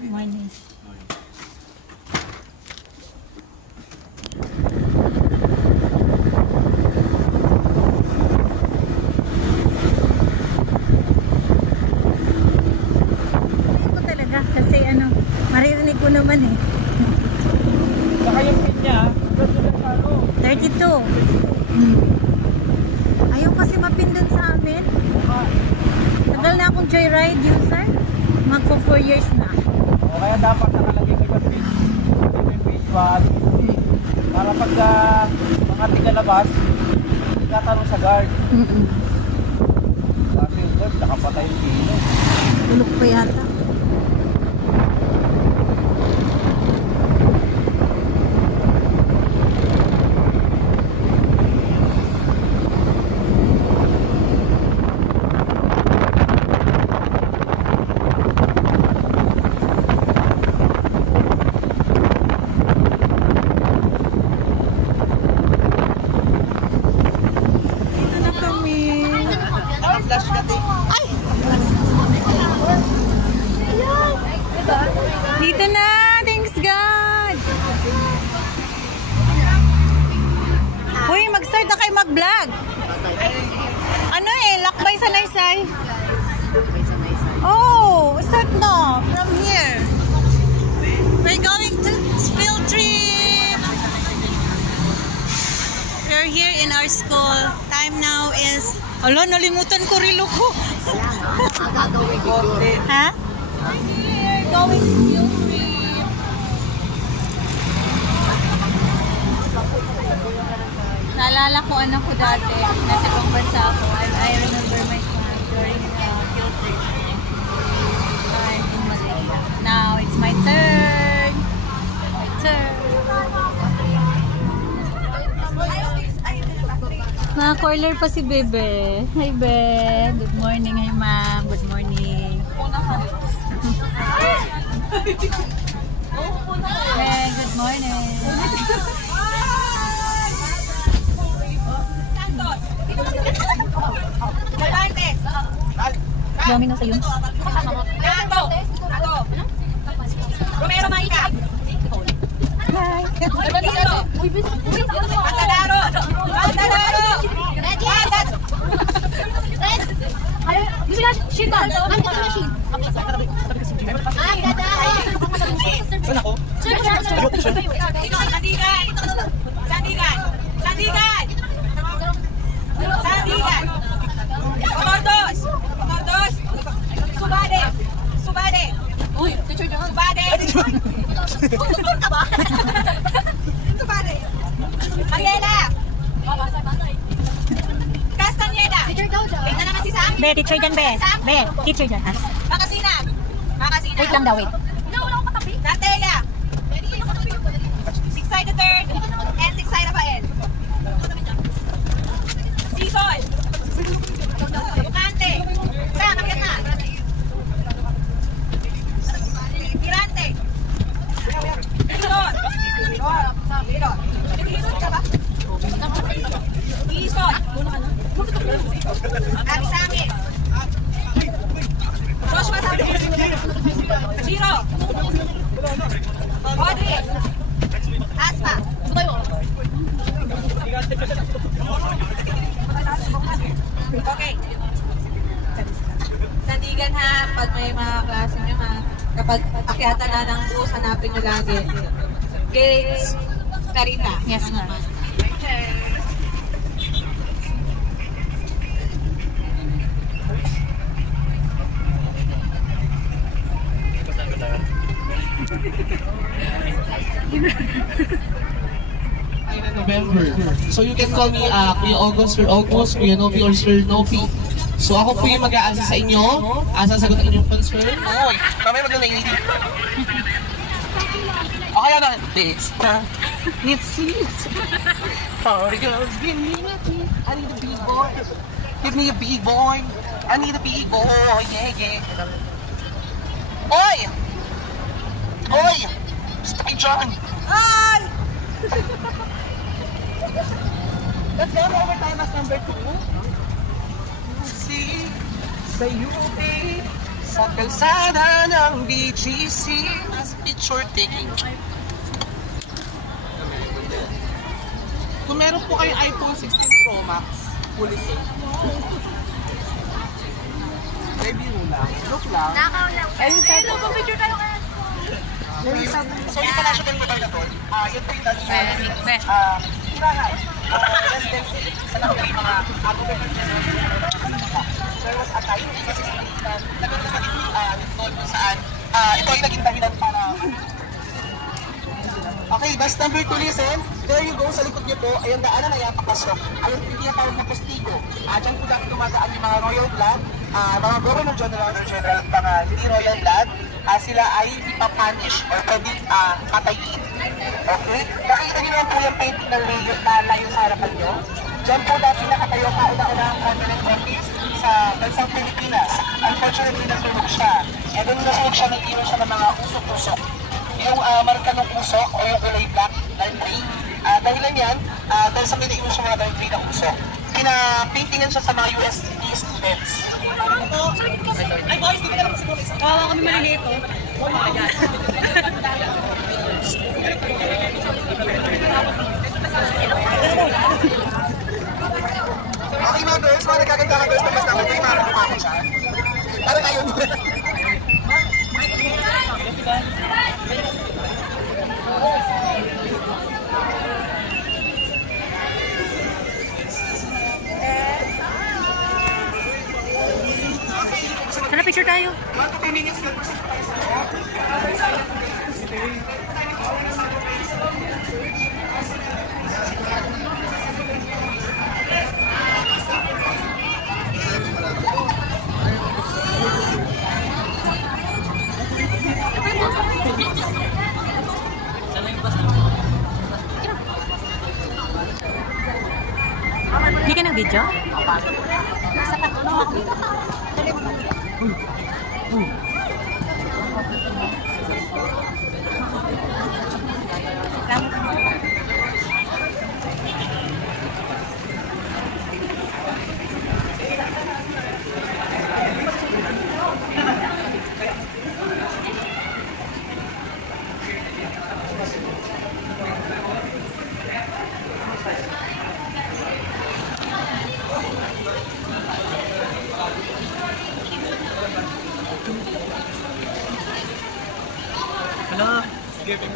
Morning. Ako talaga kasi maririnig ko naman eh. Saka yung pin niya, 32. Ayaw kasi mapindon sa amin. Tagal na akong joyride user. Magpo 4 years na. O kaya dapat nakalagay ko yung pin. Yung visual. Para pag mga tigalabas, nagtatanong sa guard. Kasi yung guard, nakapatay yung kilo. Tulog pa yata. Dito na! Thanks God! Uy, mag-start na kayo mag-vlog! Lakbay sa Naysay? Oh! Start na! From here! We're going to field trip! We're here in our school. Time now is... Ala, nalimutan ko relo ko! Ha? Going to field trip. Naalala ko anak ko dati, nasa ibang bansa ako. I remember my son during field trip. I'm in Malaysia. Now it's my turn. My turn. Mga corner pa si Bebe. Hi Bebe. Good morning. Hi ma'am. Good morning. Hey, good morning. Dami na sa'yo. Romero Maika. Hi. Pantadaro. Pantadaro. Sandigan. Sandigan. Sandigan. Sandigan. Komordos. Komordos. Subade. Subade. Uy, teacher dyan. Subade. Subade. Mariela. Castaneda. Teacher daw dyan. Wait na naman si Sam. Be, teacher dyan, Be. Be, teacher dyan, ha? Makasinan. Makasinan. Wait lang daw, wait. Natelia. Six-sided third and six-sided pa L. Season. Bukante. Saan? Kapigat na. Tirante. Hiron. Hiron. Hiron ka ba? Ison. Arisangin. Joshua Sanchez. Giro. Audrey. Aspa. Okay. Sandigan ha, pag may mga klase nyo ha, kapag akyatan na ng bus, hanapin nyo lagi. Gates, Carita. Yes, ma'am. November. So you can call me Kuya August or August, Kuya Novi or Sir Novi. So ako po yung mag-a-answer sa inyo. Sasagutin inyong concern. Oo, mamaya maglalangin. Okay na. This it's it. Sorry girls, give me a big. I need a big boy. Give me a big boy. I need a big boy. Yeah, yeah. Oy! Oy! Gusto kayo dyan. Ay! Let's go overtime as number 2. See, say you be, Sa kalsada ng BGC as picture taking. Kung meron po kayo iPhone 16 Pro Max, fully safe. Review lang. Look lang. Nakaw lang. Ayun sa Hello, picture tayo ka. So yung international motor na to, yun po yung dati siya. Tirahan. Residency. Sa lang yung mga government there was a time kasi nagkaroon naman ito kung saan ito ay naging dahilan para okay, bus number 2, listen. There you go, sa likod niyo po, ayun daanan na yan, papasok. Ayun, hindi na tawag na postigo. Diyan po dati dumadaan yung mga royal blood, mga governor general or general mga hindi royal blood, sila ay ipapunish or pwedeng patayin. Okay? Nakita niyo naman po yung painting ng layo na layo sa harapan niyo. Diyan po dati nakatayo kauna-una ang Continent Office sa bansang Pilipinas. Unfortunately, nasunog siya. E doon nasunog siya, nag-iwan siya ng mga usok-usok. Yung marka ng usok o yung kulay black, dark green. Dahilan yan, dahil sa may naiwan siya mga dark green na usok. Pinapaintingan siya sa mga USD students. Ay, boys, hindi ka naman siguro. Kawawa kami maliliit oh. Oh my God. Okay mga girls, mga nagkaganda ka girls, tapos naman kayo makakapama ko siya. Parang ayaw nyo. Tara, picture tayo. 1 to 2 minutes lang po sa Hindi ka nag-video? Hello. Giving.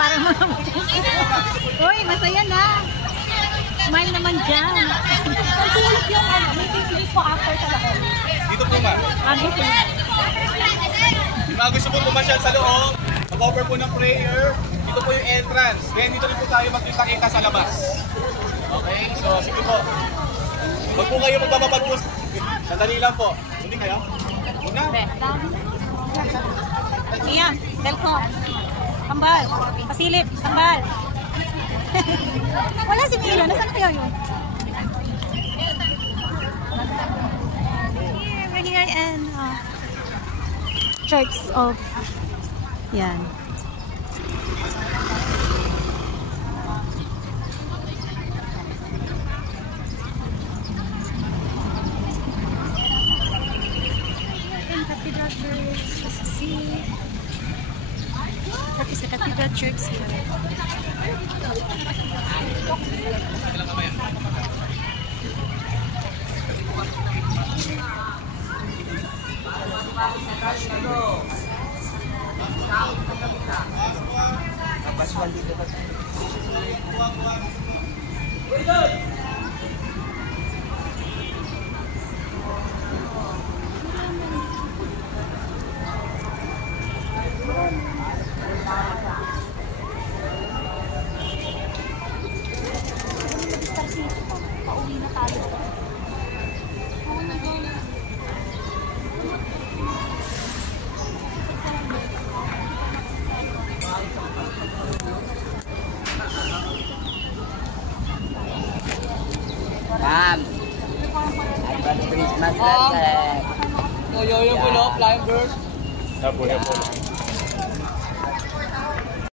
Parang uy, masaya na. Smile naman dyan. Pagsulit yung ano, may business ko after talaga. Dito po ma'am. Gusto. Yung mga gusto po pumasyal sa loob, mag-offer po ng prayer, dito po yung entrance. Then dito rin po tayo magkita-kita sa labas. Okay? So, sige po. Huwag po kayo magbababad po. Sandali lang po. Hindi kayo? Huwag na. Iyan, welcome. Kambal, pasilip, kambal. Wala si Milo, nasaan kaya yun? We're here in Church of yan. In Cathedral Church, see. That is the Cathedral Church here. Ma'am. Advance Christmas lang. Yo, yo, pull up, flying bird. Tapo,